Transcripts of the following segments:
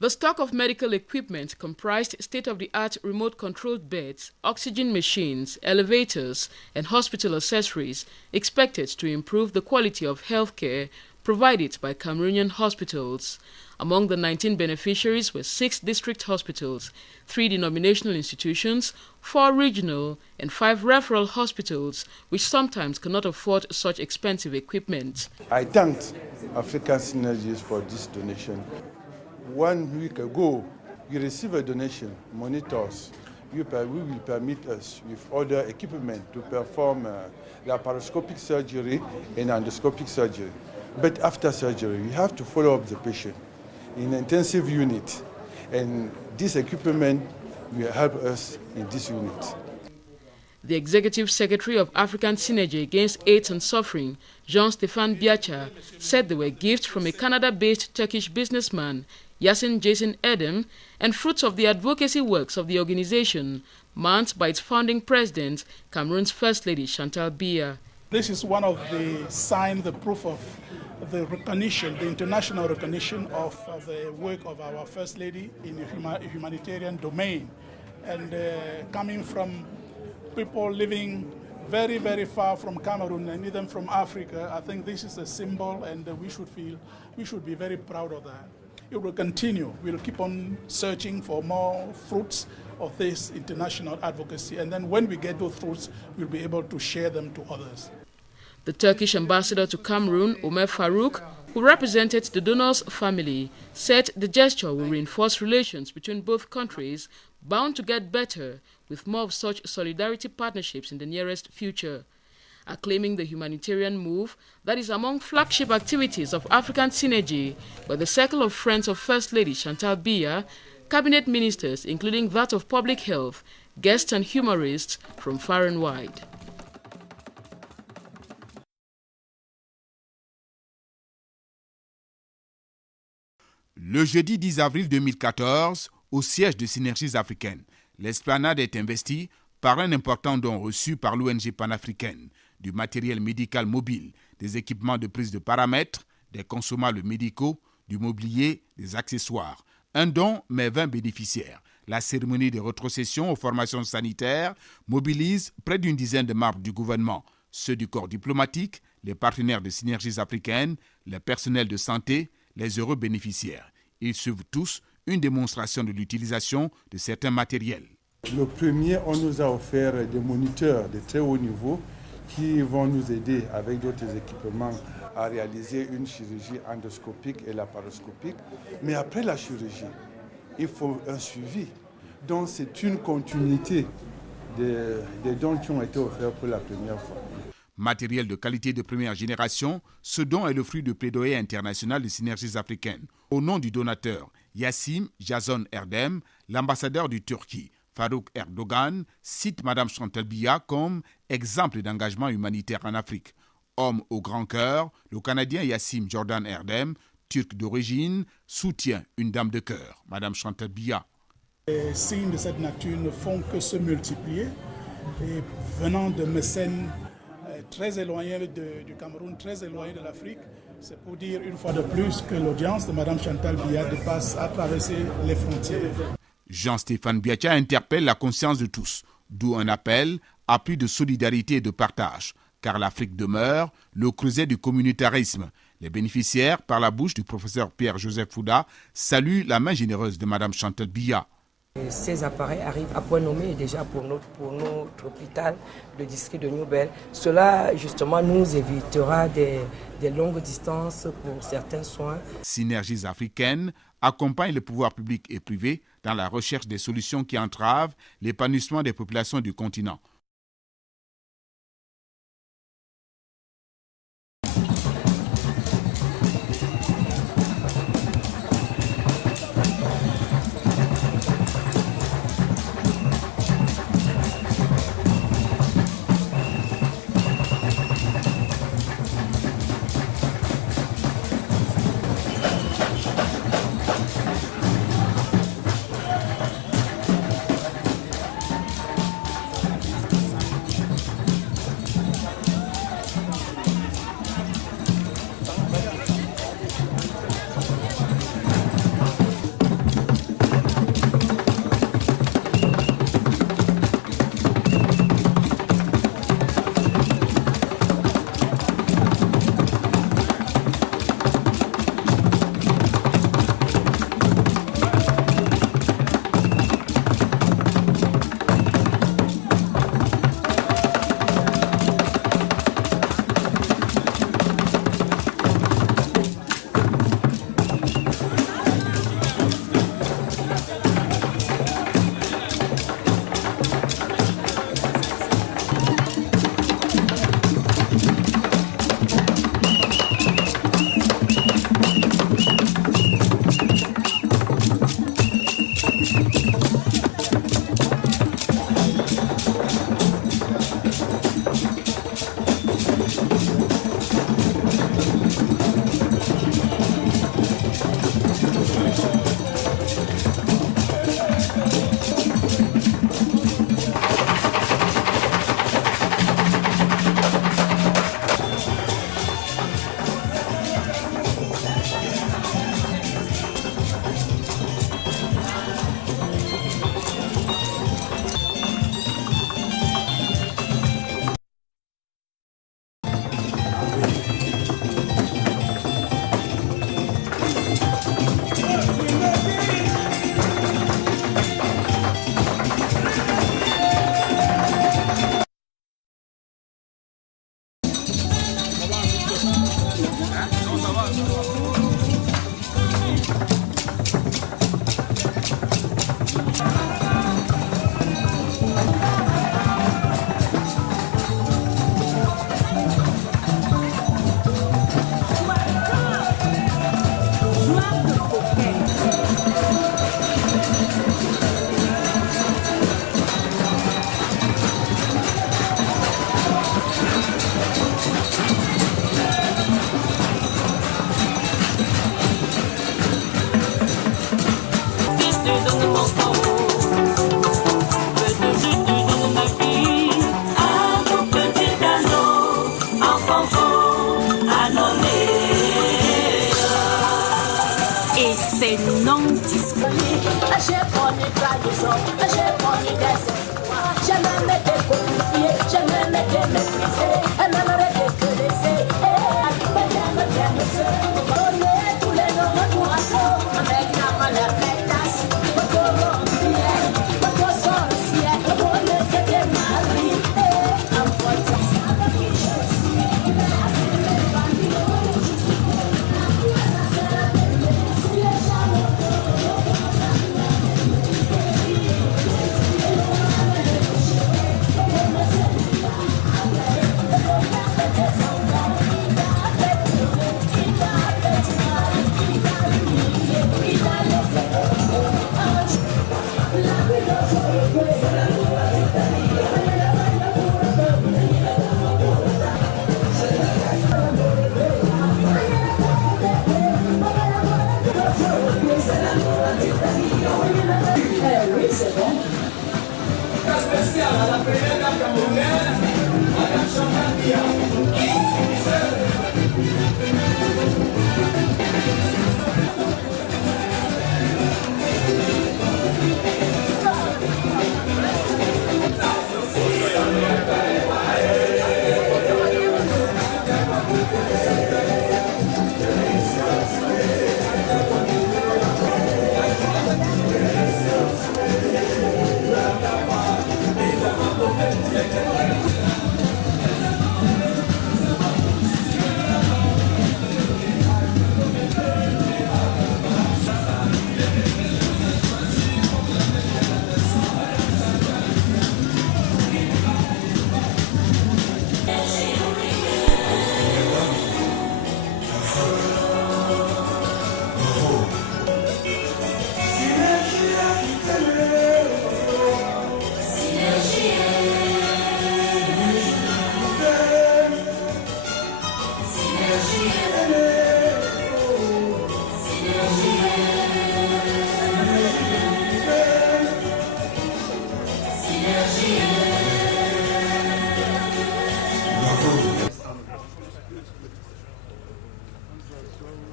The stock of medical equipment comprised state-of-the-art remote-controlled beds, oxygen machines, elevators, and hospital accessories expected to improve the quality of healthcare provided by Cameroonian hospitals. Among the 19 beneficiaries were 6 district hospitals, 3 denominational institutions, 4 regional, and 5 referral hospitals, which sometimes cannot afford such expensive equipment. I thanked African Synergies for this donation. 1 week ago, we received a donation, monitors, which will permit us with other equipment to perform laparoscopic surgery and endoscopic surgery. But after surgery, we have to follow up the patient in an intensive unit, and this equipment will help us in this unit. The Executive Secretary of African Synergy Against AIDS and Suffering, Jean-Stéphane Biacha, said they were gifts from a Canada-based Turkish businessman, Yasin Jason Erdem, and fruits of the advocacy works of the organization, manned by its founding president, Cameroon's First Lady Chantal Biya. This is one of the signs, the proof of the recognition, the international recognition of the work of our First Lady in the humanitarian domain. And coming from people living very, very far from Cameroon and even from Africa, I think this is a symbol, and we should be very proud of that. It will continue. We'll keep on searching for more fruits of this international advocacy, and then when we get those fruits, we'll be able to share them to others. The Turkish ambassador to Cameroon, Omer Farouk, who represented the donor's family, said the gesture will reinforce relations between both countries, bound to get better with more of such solidarity partnerships in the nearest future. Acclaiming the humanitarian move that is among flagship activities of African Synergy, were the Circle of Friends of First Lady Chantal Biya, cabinet ministers including that of public health, guests and humorists from far and wide. Le jeudi 10 avril 2014, au siège de Synergies africaines, l'esplanade est investie par un important don reçu par l'ONG panafricaine, du matériel médical mobile, des équipements de prise de paramètres, des consommables médicaux, du mobilier, des accessoires. Un don, mais 20 bénéficiaires. La cérémonie de rétrocession aux formations sanitaires mobilise près d'une dizaine de membres du gouvernement, ceux du corps diplomatique, les partenaires de Synergies africaines, les personnels de santé, les heureux bénéficiaires. Ils suivent tous une démonstration de l'utilisation de certains matériels. Le premier, on nous a offert des moniteurs de très haut niveau qui vont nous aider avec d'autres équipements à réaliser une chirurgie endoscopique et laparoscopique. Mais après la chirurgie, il faut un suivi. Donc c'est une continuité des dons qui ont été offerts pour la première fois. Matériel de qualité de première génération, ce don est le fruit de plaidoyer international des Synergies africaines. Au nom du donateur Yasin Jason Erdem, l'ambassadeur du Turquie, Farouk Erdogan, cite Mme Chantal Biya comme exemple d'engagement humanitaire en Afrique. Homme au grand cœur, le Canadien Yasin Jordan Erdem, turc d'origine, soutient une dame de cœur, Mme Chantal Biya. Les signes de cette nature ne font que se multiplier, et venant de mécènes très éloignés du Cameroun, très éloignés de l'Afrique, c'est pour dire une fois de plus que l'audience de Mme Chantal Biya dépasse à traverser les frontières. Jean-Stéphane Biacha interpelle la conscience de tous, d'où un appel à plus de solidarité et de partage, car l'Afrique demeure le creuset du communautarisme. Les bénéficiaires, par la bouche du professeur Pierre-Joseph Fouda, saluent la main généreuse de Mme Chantal Biya. Ces appareils arrivent à point nommé déjà pour notre hôpital, le district de Newbel. Cela, justement, nous évitera des longues distances pour certains soins. Synergies africaines accompagnent les pouvoirs publics et privés dans la recherche des solutions qui entravent l'épanouissement des populations du continent.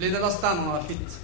Le dello stanno alla fit.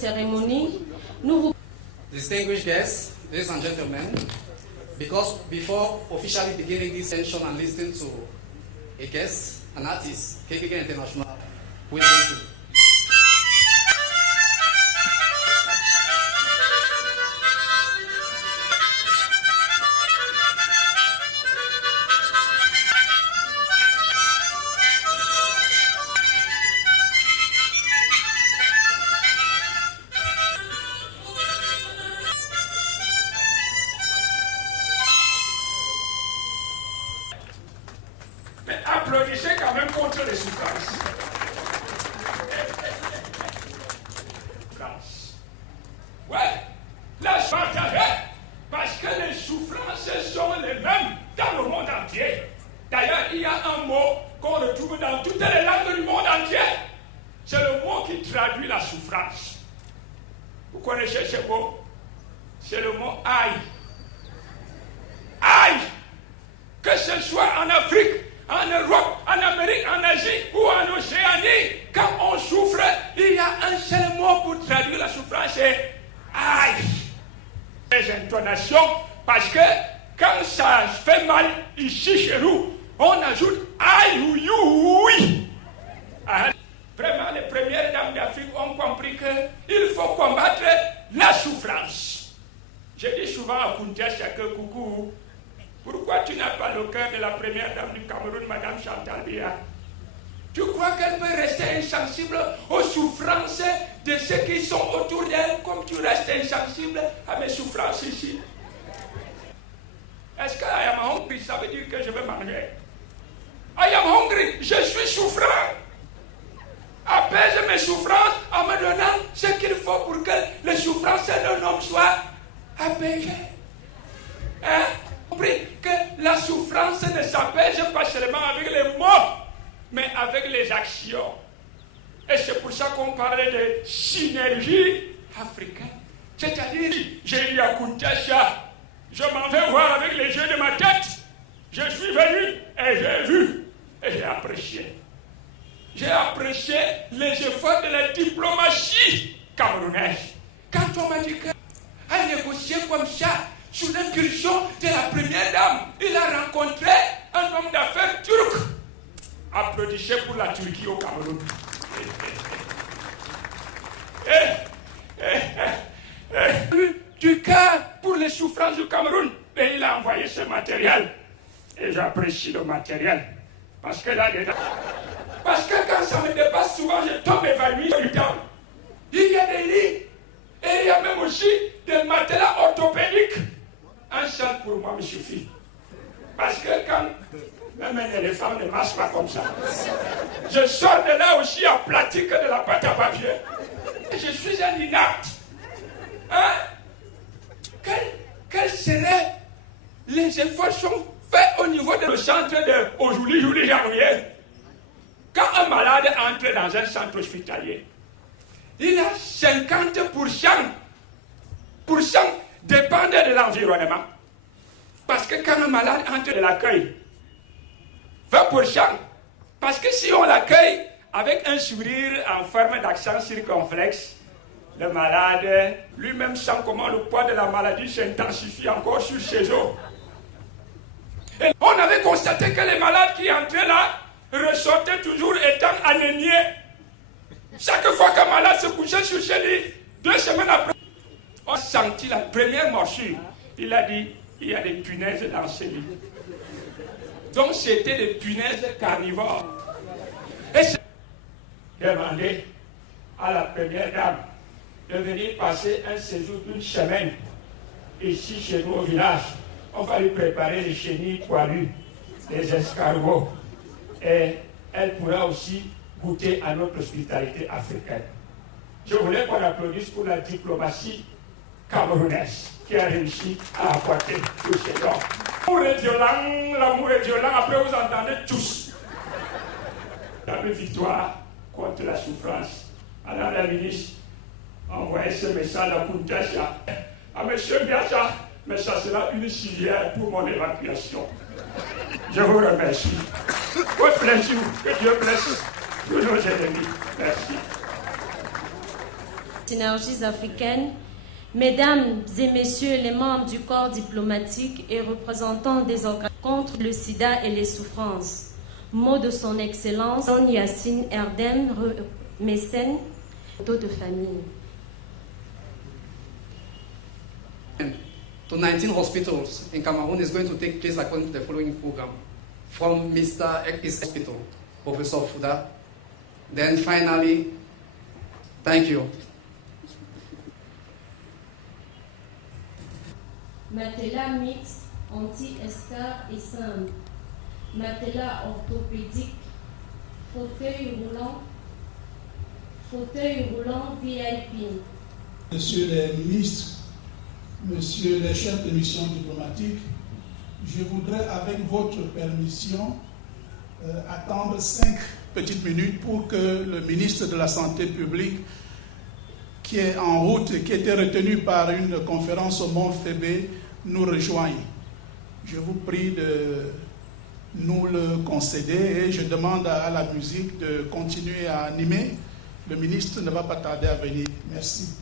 Cérémonie, nous vous... Distinguished guests, ladies and gentlemen, because before officially beginning this session and listening to a guest, an artist, KKK International, we're going to applaudissez quand même contre les souffrances. Ouais, la souffrance, parce que les souffrances sont les mêmes dans le monde entier. D'ailleurs, il y a un mot qu'on retrouve dans toutes les langues du monde entier. C'est le mot qui traduit la souffrance. Vous connaissez ce mot? C'est le mot aïe. Aïe! Que ce soit en Afrique, en Europe, en Amérique, en Asie ou en Océanie, quand on souffre, il y a un seul mot pour traduire la souffrance, c'est aïe. Les intonations, parce que quand ça fait mal ici chez nous, on ajoute aïe ou oui. Vraiment, les premières dames d'Afrique ont compris qu'il faut combattre la souffrance. Je dis souvent à Kuntasha que coucou, pourquoi tu n'as pas le cœur de la première dame du Cameroun, Madame Chantal Biya? Tu crois qu'elle peut rester insensible aux souffrances de ceux qui sont autour d'elle comme tu restes insensible à mes souffrances ici? Est-ce que I am hungry, ça veut dire que je vais manger? I am hungry, je suis souffrant. Apaise mes souffrances en me donnant ce qu'il faut pour que les souffrances d'un homme soient apaisées. Hein? Compris que la souffrance ne s'apaise pas seulement avec les mots, mais avec les actions. Et c'est pour ça qu'on parlait de synergie africaine. C'est-à-dire, j'ai dit à Kuntasha, je m'en vais voir avec les yeux de ma tête. Je suis venu et j'ai vu et j'ai apprécié. J'ai apprécié les efforts de la diplomatie camerounaise. Quand on m'a dit qu'à négocier comme ça, sous l'impulsion de la première dame, il a rencontré un homme d'affaires turc. Applaudissez pour la Turquie au Cameroun. Du cœur pour les souffrances du Cameroun. Et il a envoyé ce matériel. Et j'apprécie le matériel. Parce que là, dedans. Parce que quand ça me dépasse, souvent je tombe évanoui du temps. Il y a des lits. Et il y a même aussi des matelas orthopédiques. Un seul pour moi me suffit. Parce que quand même les femmes ne marchent pas comme ça. Je sors de là aussi aplati que de la pâte à papier. Je suis un inapte. Hein? Quels seraient les efforts sont faits au niveau de le centre de aujourd'hui, janvier? Quand un malade entre dans un centre hospitalier, il a 50% dépendent de l'environnement. Parce que quand un malade entre de l'accueil, 20%. Parce que si on l'accueille avec un sourire en forme d'accent circonflexe, le malade lui-même sent comment le poids de la maladie s'intensifie encore sur ses os. Et on avait constaté que les malades qui entraient là ressortaient toujours étant anémiés. Chaque fois qu'un malade se couchait sur ses lits, 2 semaines après, on sentit la première morsure. Il a dit, il y a des punaises dans ces lits. Donc c'était des punaises carnivores. Et j'ai demandé à la première dame de venir passer un séjour d'une semaine ici chez nous au village. On va lui préparer les chenilles poilues, les escargots. Et elle pourra aussi goûter à notre hospitalité africaine. Je voulais qu'on applaudisse pour la diplomatie camerounaise qui a réussi à apporter tous ces dons. L'amour est violent, après vous entendez tous. La victoire contre la souffrance. Madame la ministre, envoyez ce message à Kuntasha, à M. Biacha, mais ça sera une civière pour mon évacuation. Je vous remercie. God bless you. Que Dieu blesse tous nos ennemis. Merci. Synergies africaines, mesdames et messieurs les membres du corps diplomatique et représentants des organes contre le sida et les souffrances. Mot de son excellence, Don Yassine Erdem, mécène, photo de famille. To 19 hospitals in Cameroon is going to take place according to the following program. From Mr. X Hospital, Professor Fuda. Then finally, thank you. Matelas mix, anti-escar et simple. Matelas orthopédique, fauteuil roulant VIP. Monsieur les ministres, Monsieur les chefs de mission diplomatique, je voudrais, avec votre permission, attendre 5 petites minutes pour que le ministre de la Santé publique, qui est en route et qui était retenu par une conférence au Mont Fébé, nous rejoigne. Je vous prie de nous le concéder et je demande à la musique de continuer à animer. Le ministre ne va pas tarder à venir. Merci.